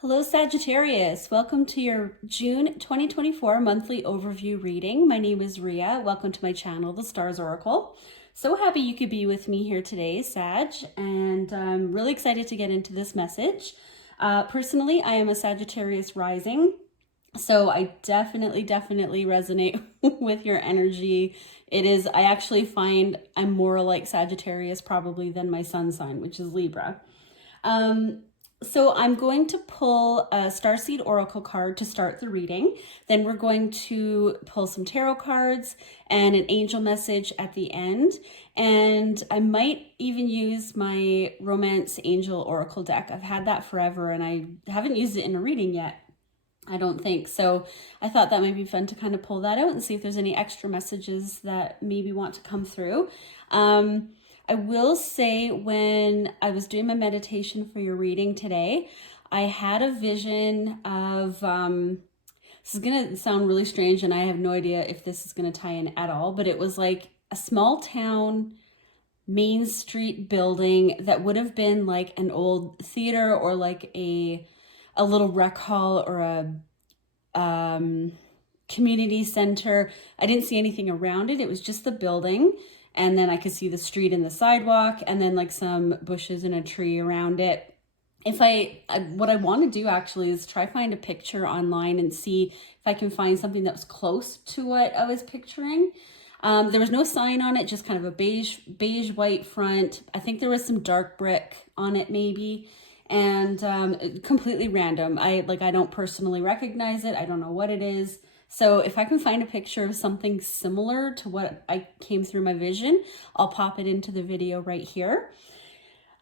Hello, Sagittarius. Welcome to your June 2024 monthly overview reading. My name is Ria. Welcome to my channel, The Stars Oracle. So happy you could be with me here today, Sag, and I'm really excited to get into this message. Personally, I am a Sagittarius rising, so I definitely resonate with your energy. I actually find I'm more like Sagittarius probably than my sun sign, which is Libra. So I'm going to pull a Starseed Oracle card to start the reading. Then we're going to pull some tarot cards and an angel message at the end. And I might even use my Romance Angel Oracle deck. I've had that forever and I haven't used it in a reading yet, I don't think. So I thought that might be fun to kind of pull that out and see if there's any extra messages that maybe want to come through. I will say when I was doing my meditation for your reading today, I had a vision of, this is going to sound really strange and I have no idea if this is going to tie in at all, but it was like a small town Main Street building that would have been like an old theater or like a little rec hall or a community center. I didn't see anything around it. It was just the building. And then I could see the street and the sidewalk and then like some bushes and a tree around it. What I want to do actually is try find a picture online and see if I can find something that was close to what I was picturing. There was no sign on it, just kind of a beige white front. I think there was some dark brick on it maybe. And completely random. I don't personally recognize it. I don't know what it is. So if I can find a picture of something similar to what I came through my vision, I'll pop it into the video right here.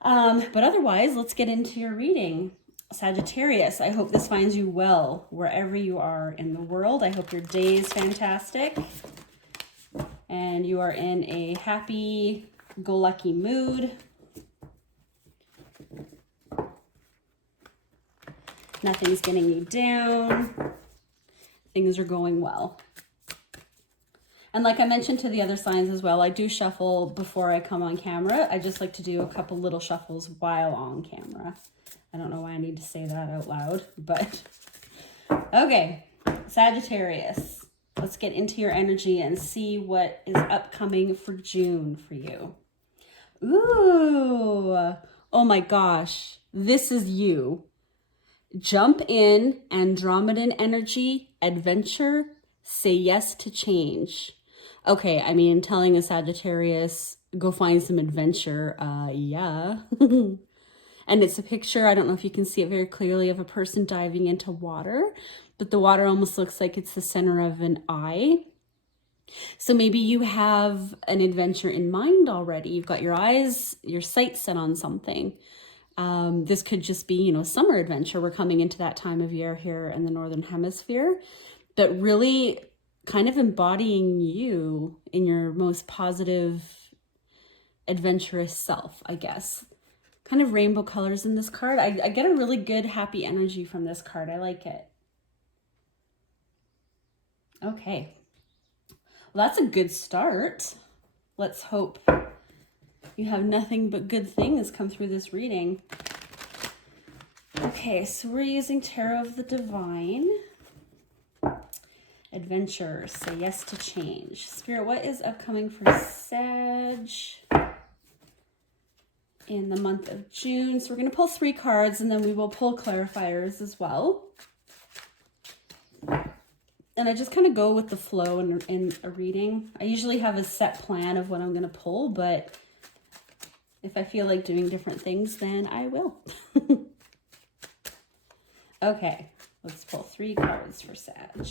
But otherwise, let's get into your reading. Sagittarius, I hope this finds you well wherever you are in the world. I hope your day is fantastic and you are in a happy-go-lucky mood. Nothing's getting you down. Things are going well. And like I mentioned to the other signs as well, I do shuffle before I come on camera. I just like to do a couple little shuffles while on camera. I don't know why I need to say that out loud, but okay. Sagittarius, let's get into your energy and see what is upcoming for June for you. Ooh, oh my gosh, this is you. Jump in, Andromedan energy, adventure, say yes to change. Okay, I mean, telling a Sagittarius, go find some adventure, yeah. And it's a picture, I don't know if you can see it very clearly, of a person diving into water, but the water almost looks like it's the center of an eye. So maybe you have an adventure in mind already. You've got your sights set on something. This could just be, summer adventure. We're coming into that time of year here in the Northern Hemisphere, but really kind of embodying you in your most positive, adventurous self, I guess. Kind of rainbow colors in this card. I get a really good, happy energy from this card. I like it. Okay. Well, that's a good start. Let's hope you have nothing but good things come through this reading. Okay, so we're using Tarot of the Divine. Adventure, say yes to change. Spirit, what is upcoming for Sag in the month of June? So we're going to pull 3 cards and then we will pull clarifiers as well. And I just kind of go with the flow in a reading. I usually have a set plan of what I'm going to pull, but if I feel like doing different things, then I will. Okay, let's pull 3 cards for Sag.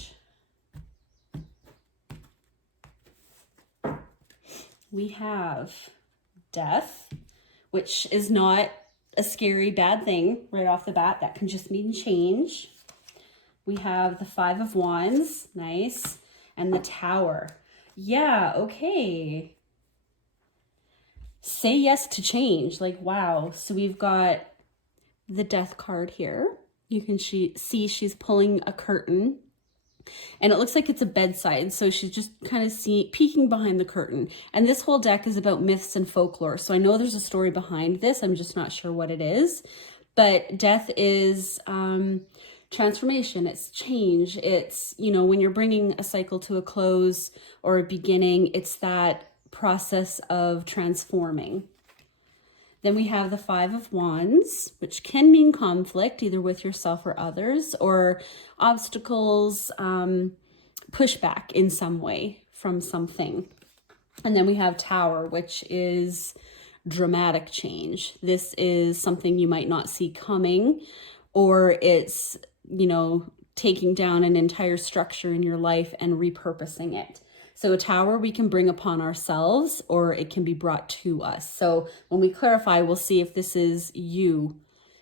We have Death, which is not a scary, bad thing right off the bat. That can just mean change. We have the 5 of Wands, nice, and the Tower. Yeah, okay. Say yes to change, like wow. So we've got the Death card here. You can see she's pulling a curtain and it looks like it's a bedside. So she's just kind of peeking behind the curtain. And this whole deck is about myths and folklore. So I know there's a story behind this. I'm just not sure what it is. But death is transformation, it's change. It's, you know, when you're bringing a cycle to a close or a beginning, it's that process of transforming. Then we have the Five of Wands, which can mean conflict, either with yourself or others, or obstacles, pushback in some way from something. And then we have Tower, which is dramatic change. This is something you might not see coming, or it's, you know, taking down an entire structure in your life and repurposing it. So a tower we can bring upon ourselves, or it can be brought to us. So when we clarify, we'll see if this is you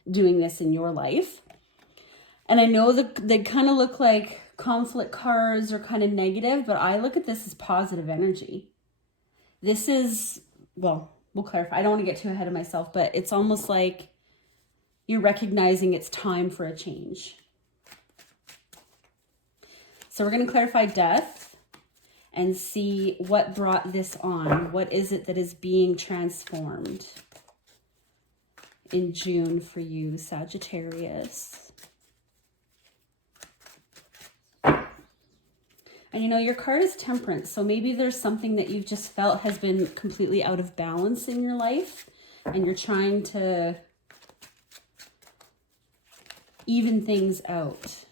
doing this in your life. And I know that they kind of look like conflict cards or kind of negative, but I look at this as positive energy. This is, well, we'll clarify. I don't want to get too ahead of myself, but it's almost like you're recognizing it's time for a change. So we're going to clarify death and see what brought this on. What is it that is being transformed in June for you, Sagittarius? And you know, your card is Temperance, so maybe there's something that you've just felt has been completely out of balance in your life, and you're trying to even things out.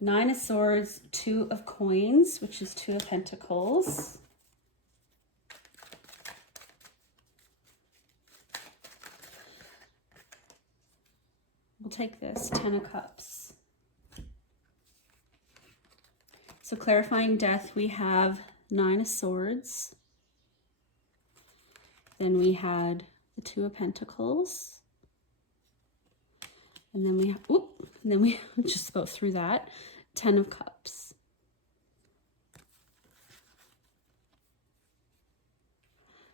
Nine of Swords, Two of Coins, which is Two of Pentacles. We'll take this, Ten of Cups. So clarifying death, we have Nine of Swords. Then we had the Two of Pentacles. And then we just about through that, Ten of Cups.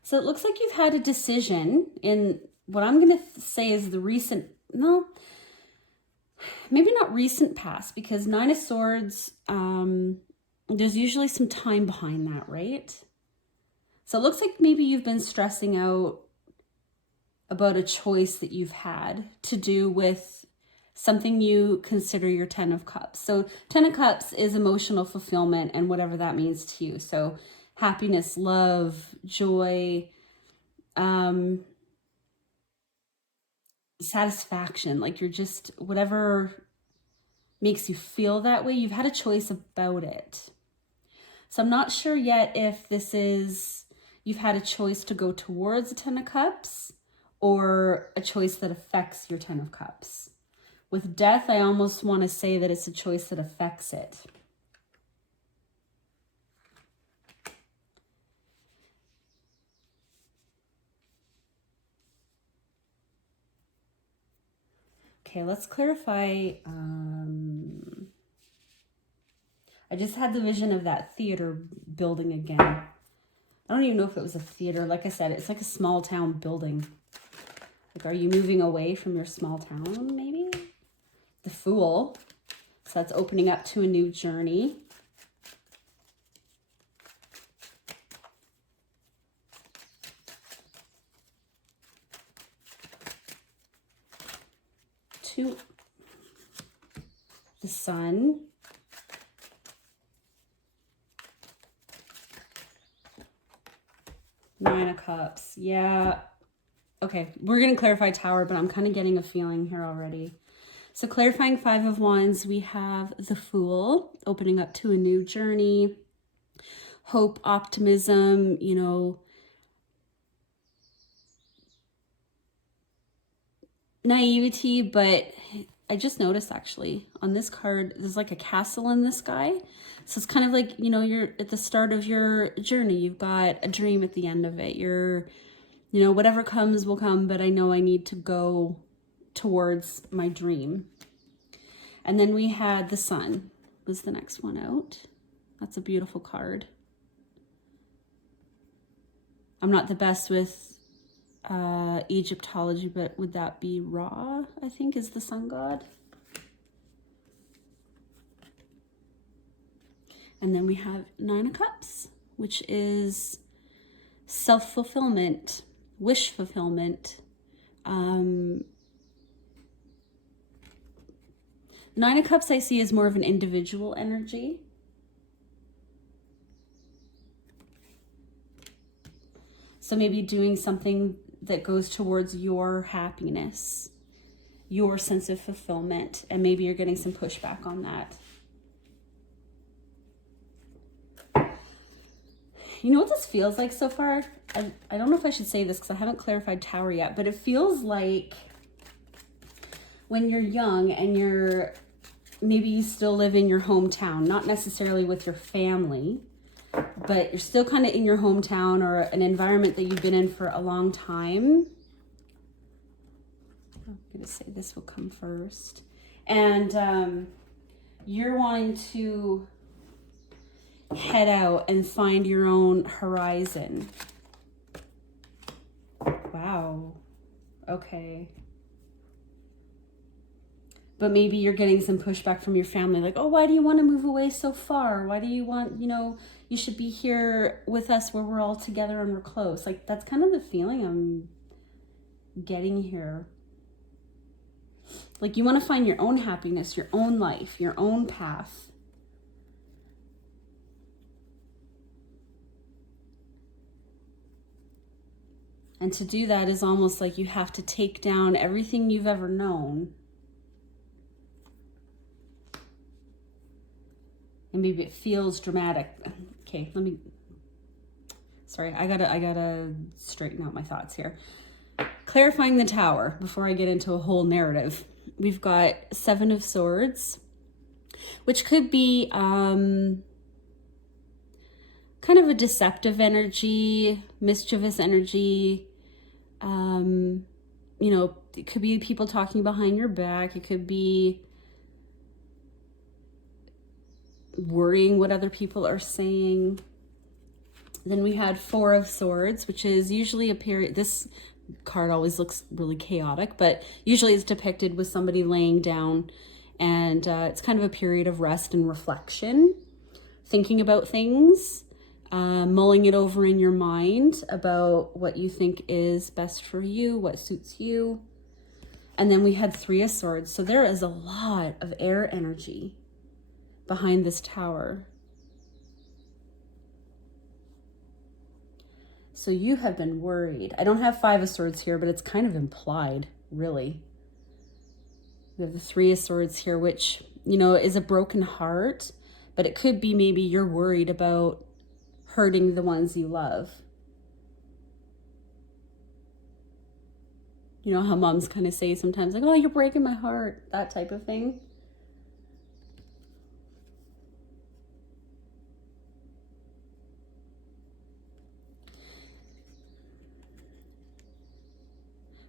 So it looks like you've had a decision in what I'm going to say is the recent, no, maybe not recent past, because Nine of Swords, there's usually some time behind that, right? So it looks like maybe you've been stressing out about a choice that you've had to do with something you consider your Ten of Cups. So Ten of Cups is emotional fulfillment and whatever that means to you. So happiness, love, joy, satisfaction, like you're just, whatever makes you feel that way, you've had a choice about it. So I'm not sure yet if this is, you've had a choice to go towards a Ten of Cups or a choice that affects your Ten of Cups. With death, I almost want to say that it's a choice that affects it. Okay, let's clarify. I just had the vision of that theater building again. I don't even know if it was a theater. Like I said, it's like a small town building. Like, are you moving away from your small town, maybe? The Fool. So that's opening up to a new journey. To the Sun. Nine of Cups. Yeah. Okay, we're going to clarify Tower, but I'm kind of getting a feeling here already. So clarifying Five of Wands, we have the Fool, opening up to a new journey, hope, optimism, you know, naivety, but I just noticed actually on this card, there's like a castle in the sky. So it's kind of like, you know, you're at the start of your journey. You've got a dream at the end of it. You're, you know, whatever comes will come, but I know I need to go towards my dream. And then we had the Sun was the next one out. That's a beautiful card. I'm not the best with Egyptology, but would that be Ra, I think, is the sun god? And then we have Nine of Cups, which is self-fulfillment, wish fulfillment, Nine of Cups I see as more of an individual energy. So maybe doing something that goes towards your happiness, your sense of fulfillment, and maybe you're getting some pushback on that. You know what this feels like so far? I don't know if I should say this because I haven't clarified Tower yet, but it feels like when you're young and maybe you still live in your hometown, not necessarily with your family, but you're still kind of in your hometown or an environment that you've been in for a long time. I'm going to say this will come first. And you're wanting to head out and find your own horizon. Wow. Okay. But maybe you're getting some pushback from your family, like, oh, why do you want to move away so far? Why do you want, you should be here with us where we're all together and we're close. Like, that's kind of the feeling I'm getting here. Like, you want to find your own happiness, your own life, your own path. And to do that is almost like you have to take down everything you've ever known. And maybe it feels dramatic. Okay, sorry, I gotta straighten out my thoughts here. Clarifying the Tower before I get into a whole narrative. We've got Seven of Swords, which could be kind of a deceptive energy, mischievous energy. It could be people talking behind your back. It could be worrying what other people are saying. Then we had Four of Swords, which is usually a period. This card always looks really chaotic, but usually it's depicted with somebody laying down, and it's kind of a period of rest and reflection, thinking about things, mulling it over in your mind about what you think is best for you, what suits you. And then we had Three of Swords. So there is a lot of air energy behind this Tower. So you have been worried. I don't have Five of Swords here, but it's kind of implied, really. We have the Three of Swords here, which, is a broken heart, but it could be maybe you're worried about hurting the ones you love. You know how moms kind of say sometimes, like, oh, you're breaking my heart, that type of thing.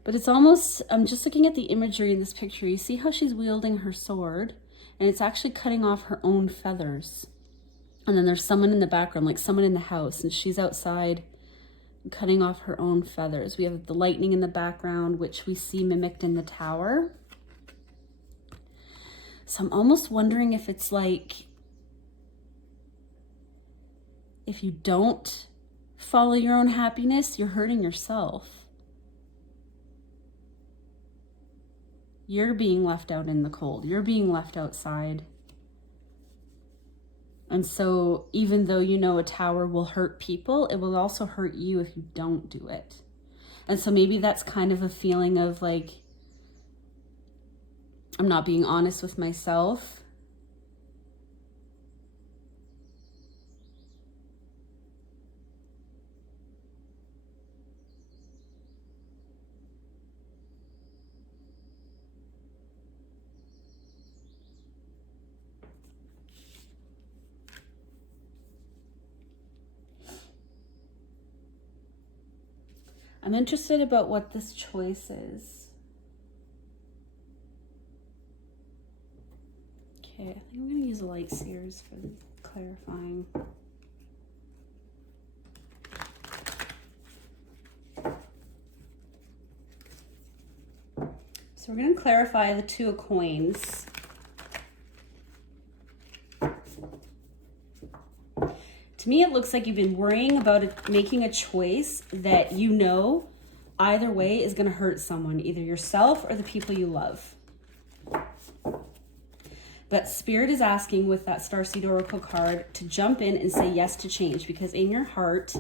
But it's almost, I'm just looking at the imagery in this picture. You see how she's wielding her sword, and it's actually cutting off her own feathers. And then there's someone in the background, like someone in the house, and she's outside cutting off her own feathers. We have the lightning in the background, which we see mimicked in the Tower. So I'm almost wondering if it's like, if you don't follow your own happiness, you're hurting yourself. You're being left out in the cold. You're being left outside. And so even though a Tower will hurt people, it will also hurt you if you don't do it. And so maybe that's kind of a feeling of like, I'm not being honest with myself. I'm interested about what this choice is. Okay, I think I'm going to use light seers for the clarifying. So we're going to clarify the Two of Coins. To me, it looks like you've been worrying about making a choice that either way is going to hurt someone, either yourself or the people you love. But Spirit is asking with that Starseed Oracle card to jump in and say yes to change, because in your heart,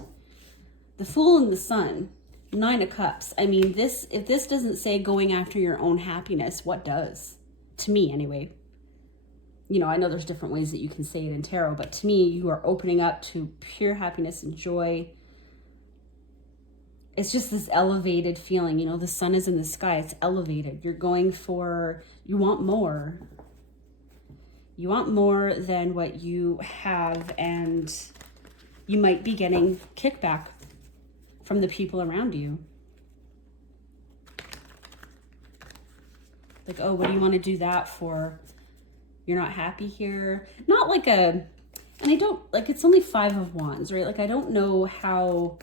the Fool and the Sun, 9 of Cups. I mean, if this doesn't say going after your own happiness, what does? To me, anyway. You know, I know there's different ways that you can say it in tarot, but to me, you are opening up to pure happiness and joy. It's just this elevated feeling. You know, the sun is in the sky. It's elevated. You're going for, you want more. You want more than what you have, and you might be getting kickback from the people around you. Like, oh, what do you want to do that for? You're not happy here. Not like and I don't, like, it's only 5 of Wands, right? Like, I don't know how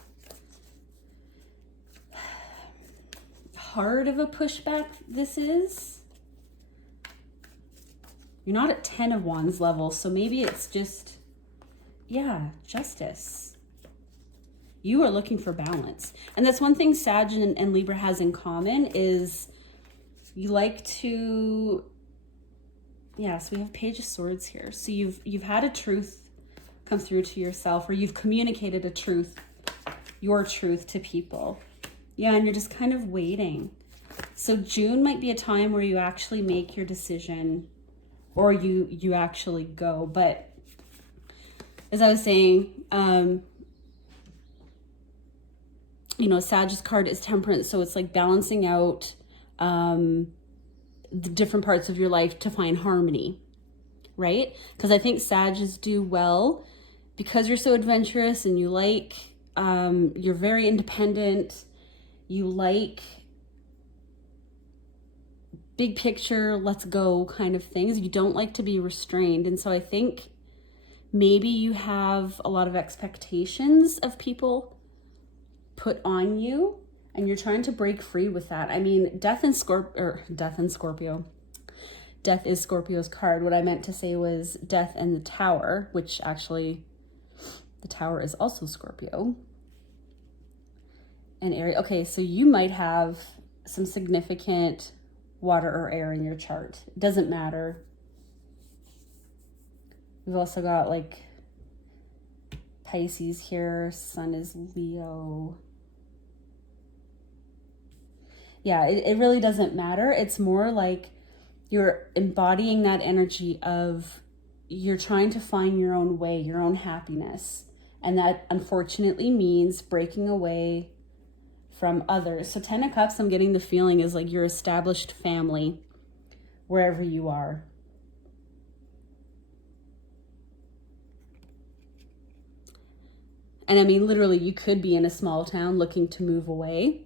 hard of a pushback this is. You're not at 10 of Wands level, so maybe it's just, yeah, justice. You are looking for balance. And that's one thing Sag and Libra has in common is you like to, yeah, so we have Page of Swords here. So you've had a truth come through to yourself, or you've communicated a truth, your truth to people. Yeah, and you're just kind of waiting. So June might be a time where you actually make your decision, or you actually go. But as I was saying, you know, Sag's card is Temperance, so it's like balancing out the different parts of your life to find harmony, right? Because I think Sags do well because you're so adventurous and you like, you're very independent, you like big picture, let's go kind of things. You don't like to be restrained. And so I think maybe you have a lot of expectations of people put on you, and you're trying to break free with that. I mean, Death is Scorpio's card. What I meant to say was Death and the Tower, which actually the Tower is also Scorpio. And Aries. Okay, so you might have some significant water or air in your chart. It doesn't matter. We've also got like Pisces here. Sun is Leo. Yeah, it really doesn't matter. It's more like you're embodying that energy of you're trying to find your own way, your own happiness. And that unfortunately means breaking away from others. So 10 of Cups, I'm getting the feeling is like your established family, wherever you are. And I mean, literally, you could be in a small town looking to move away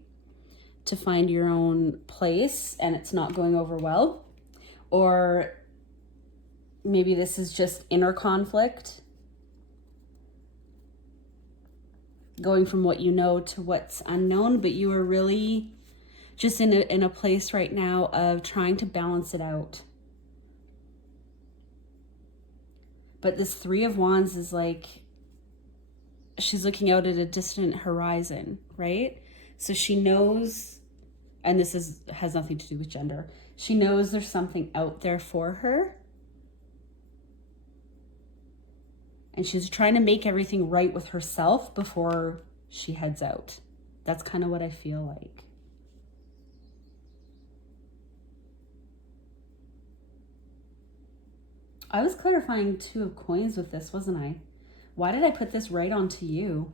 to find your own place, and it's not going over well. Or maybe this is just inner conflict, going from what you know to what's unknown, but you are really just in a place right now of trying to balance it out. But this 3 of Wands is like, she's looking out at a distant horizon, right? So she knows, and this has nothing to do with gender, she knows there's something out there for her. And she's trying to make everything right with herself before she heads out. That's kind of what I feel like. I was clarifying 2 of Coins with this, wasn't I? Why did I put this right onto you?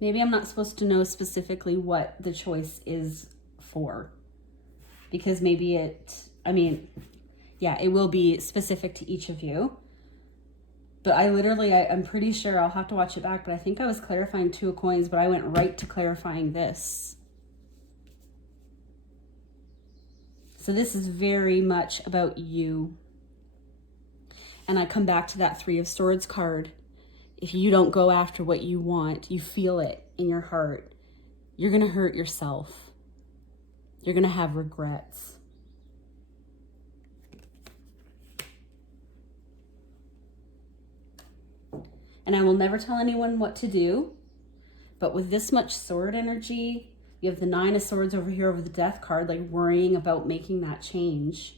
Maybe I'm not supposed to know specifically what the choice is for, because maybe yeah, it will be specific to each of you. But I'm pretty sure, I'll have to watch it back, but I think I was clarifying 2 of Coins, but I went right to clarifying this. So this is very much about you. And I come back to that 3 of Swords card. If you don't go after what you want, you feel it in your heart, you're going to hurt yourself. You're going to have regrets. And I will never tell anyone what to do. But with this much sword energy, you have the 9 of Swords over here over the Death card, like worrying about making that change.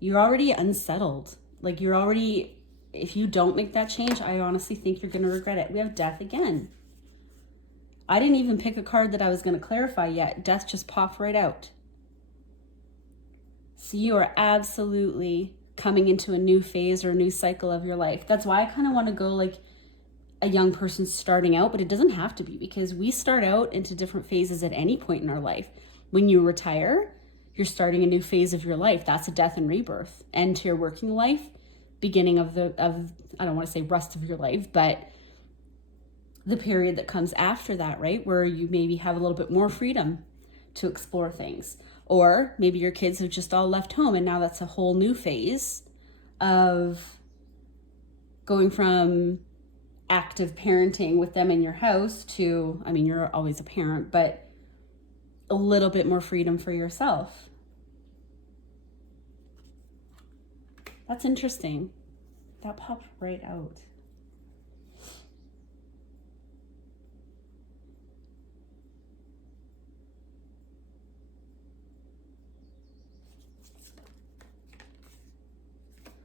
You're already unsettled. Like you're already, if you don't make that change, I honestly think you're going to regret it. We have Death again. I didn't even pick a card that I was going to clarify yet. Death just popped right out. So you are absolutely coming into a new phase or a new cycle of your life. That's why I kind of want to go like a young person starting out, but it doesn't have to be, because we start out into different phases at any point in our life. When you retire, you're starting a new phase of your life. That's a death and rebirth. End to your working life, beginning of I don't want to say rest of your life, but the period that comes after that, right? Where you maybe have a little bit more freedom to explore things. Or maybe your kids have just all left home and now that's a whole new phase of going from active parenting with them in your house to, I mean, you're always a parent, but a little bit more freedom for yourself. That's interesting. That popped right out.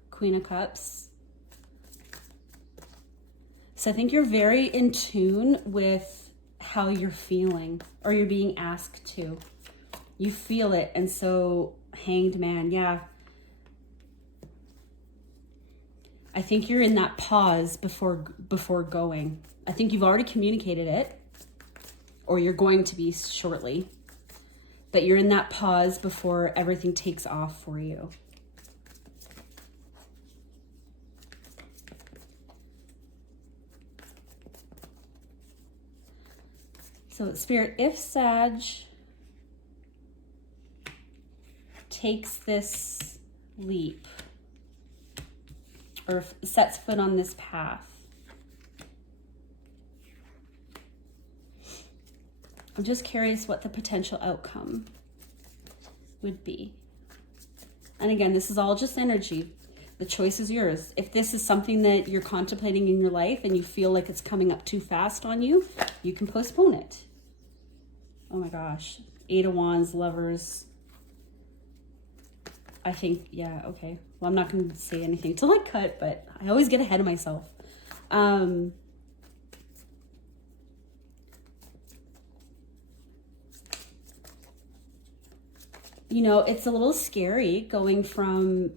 Queen of Cups. So I think you're very in tune with how you're feeling, or you're being asked to. You feel it, and so Hanged Man, yeah. I think you're in that pause before going. I think you've already communicated it, or you're going to be shortly. But you're in that pause before everything takes off for you. So Spirit, if Sag takes this leap or sets foot on this path, I'm just curious what the potential outcome would be. And again, this is all just energy. The choice is yours. If this is something that you're contemplating in your life and you feel like it's coming up too fast on you, you can postpone it. Oh my gosh. 8 of Wands, Lovers. I think, yeah, okay. Well, I'm not going to say anything till I cut, but I always get ahead of myself. You know, it's a little scary going from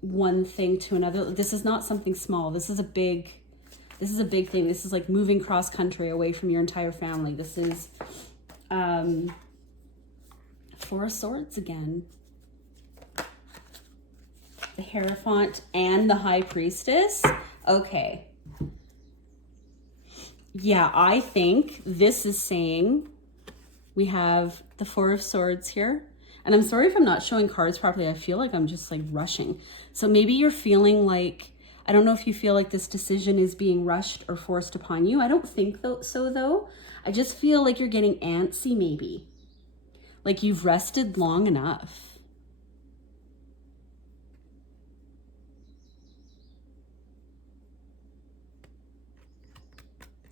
one thing to another. This is not something small. This is a big thing. This is like moving cross country away from your entire family. This is 4 of Swords again. The Hierophant and the High Priestess. Okay. Yeah, I think this is saying we have the 4 of Swords here. And I'm sorry if I'm not showing cards properly. I feel like I'm just like rushing. So maybe you're feeling like, I don't know if you feel like this decision is being rushed or forced upon you. I don't think so though. I just feel like you're getting antsy maybe. Like you've rested long enough.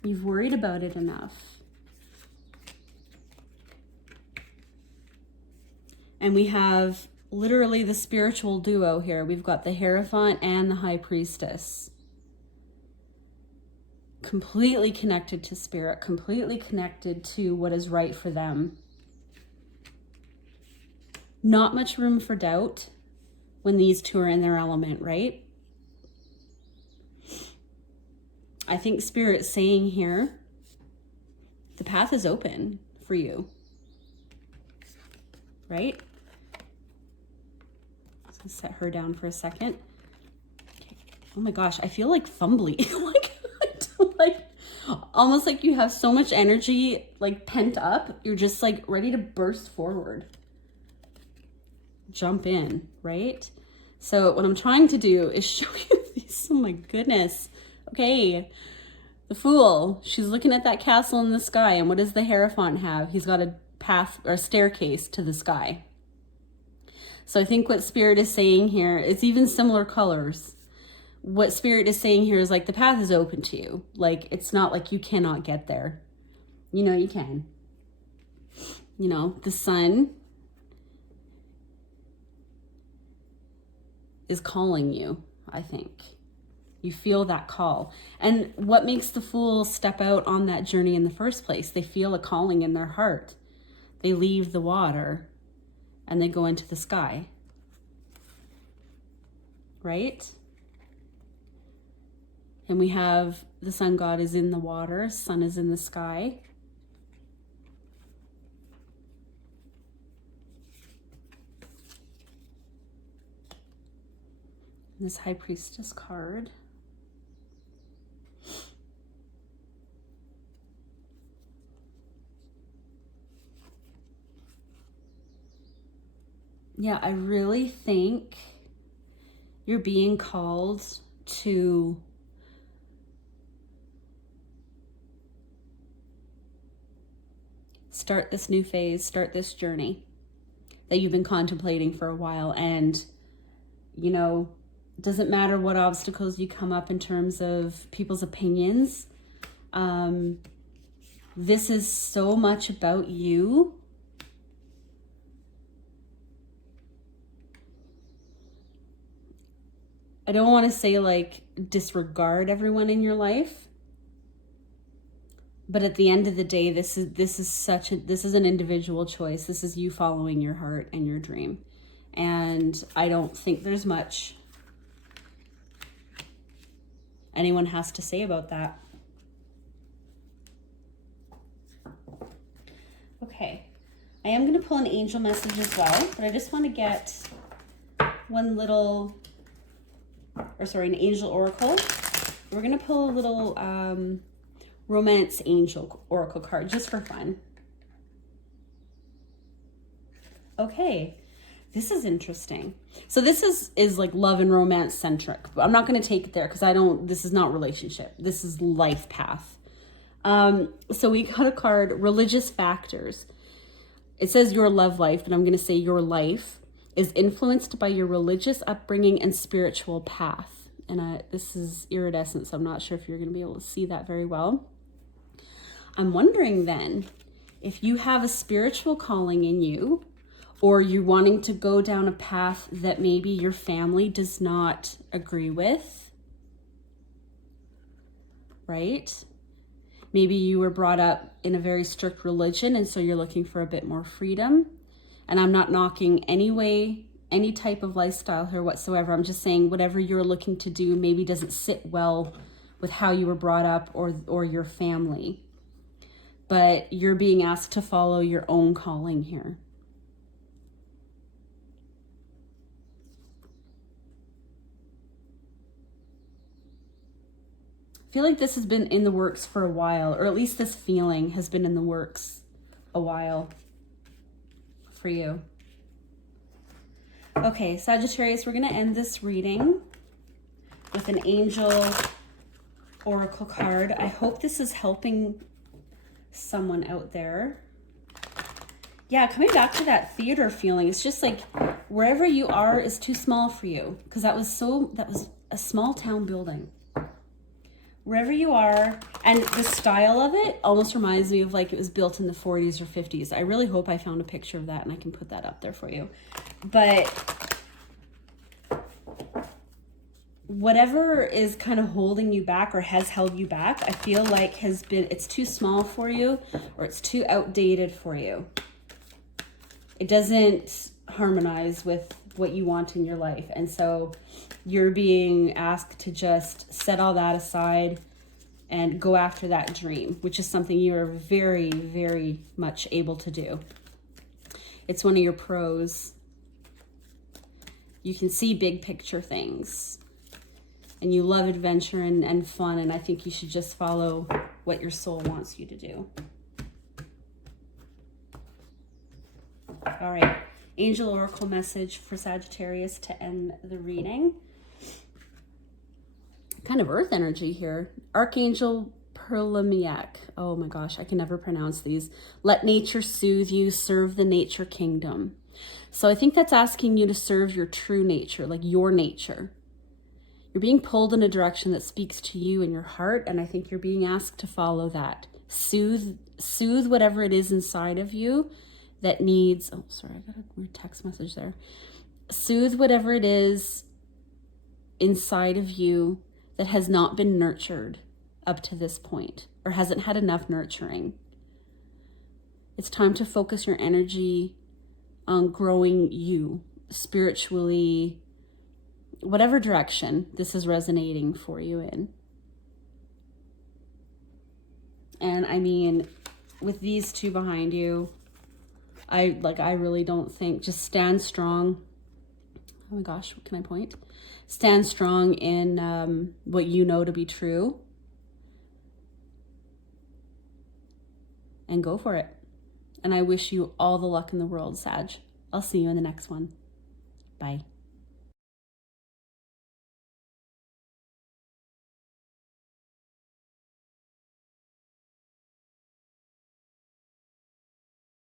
You've worried about it enough. And we have literally the spiritual duo here. We've got the Hierophant and the High Priestess. Completely connected to spirit, completely connected to what is right for them. Not much room for doubt when these two are in their element, right? I think Spirit's saying here, the path is open for you, right? Let's set her down for a second. Okay. Oh my gosh, I feel like fumbly. like almost like you have so much energy like pent up. You're just like ready to burst forward. Jump in, right? So what I'm trying to do is show you these. Oh my goodness. Okay. The Fool. She's looking at that castle in the sky. And what does the Hierophant have? He's got a path or a staircase to the sky. So I think what Spirit is saying here, it's even similar colors. What Spirit is saying here is like the path is open to you. Like it's not like you cannot get there. You know you can. You know, the sun is calling you, I think. You feel that call. And what makes the fool step out on that journey in the first place? They feel a calling in their heart. They leave the water and they go into the sky. Right? And we have the sun god is in the water, sun is in the sky. This High Priestess card. Yeah, I really think you're being called to start this new phase, start this journey that you've been contemplating for a while. And, you know, it doesn't matter what obstacles you come up in terms of people's opinions. This is so much about you. I don't want to say like disregard everyone in your life, but at the end of the day, this is an individual choice. This is you following your heart and your dream. And I don't think there's much anyone has to say about that. Okay, I am going to pull an angel message as well, but I just want to get an angel oracle. We're going to pull a little romance angel oracle card just for fun. Okay, this is interesting. So this is like love and romance centric. I'm not going to take it there because this is not relationship. This is life path. So we got a card, religious factors. It says your love life, but I'm going to say your life is influenced by your religious upbringing and spiritual path. And this is iridescent, so I'm not sure if you're going to be able to see that very well. I'm wondering then, if you have a spiritual calling in you, or you're wanting to go down a path that maybe your family does not agree with, right? Maybe you were brought up in a very strict religion, and so you're looking for a bit more freedom. And I'm not knocking any type of lifestyle here whatsoever. I'm just saying whatever you're looking to do maybe doesn't sit well with how you were brought up or your family. But you're being asked to follow your own calling here. I feel like this has been in the works for a while, or at least this feeling has been in the works a while for you. Okay, Sagittarius, we're going to end this reading with an angel oracle card. I hope this is helping someone out there. Yeah, coming back to that theater feeling, it's just like wherever you are is too small for you, because that was a small town building. Wherever you are, and the style of it almost reminds me of like it was built in the 40s or 50s. I really hope I found a picture of that and I can put that up there for you. But whatever is kind of holding you back or has held you back, I feel like it's too small for you, or it's too outdated for you. It doesn't harmonize with what you want in your life. And so you're being asked to just set all that aside and go after that dream, which is something you are very, very much able to do. It's one of your pros. You can see big picture things, and you love adventure and fun, and I think you should just follow what your soul wants you to do. All right, angel oracle message for Sagittarius to end the reading. Kind of earth energy here. Archangel Perlamiak. Oh my gosh, I can never pronounce these. Let nature soothe you, serve the nature kingdom. So I think that's asking you to serve your true nature, like your nature. You're being pulled in a direction that speaks to you and your heart, and I think you're being asked to follow that. Soothe whatever it is inside of you that needs, oh, sorry, I got a weird text message there. Soothe whatever it is inside of you that has not been nurtured up to this point or hasn't had enough nurturing. It's time to focus your energy on growing you spiritually, whatever direction this is resonating for you in. And I mean, with these two behind you, I really don't think, just stand strong. Oh my gosh, what can I point? Stand strong in what you know to be true. And go for it. And I wish you all the luck in the world, Sag. I'll see you in the next one. Bye.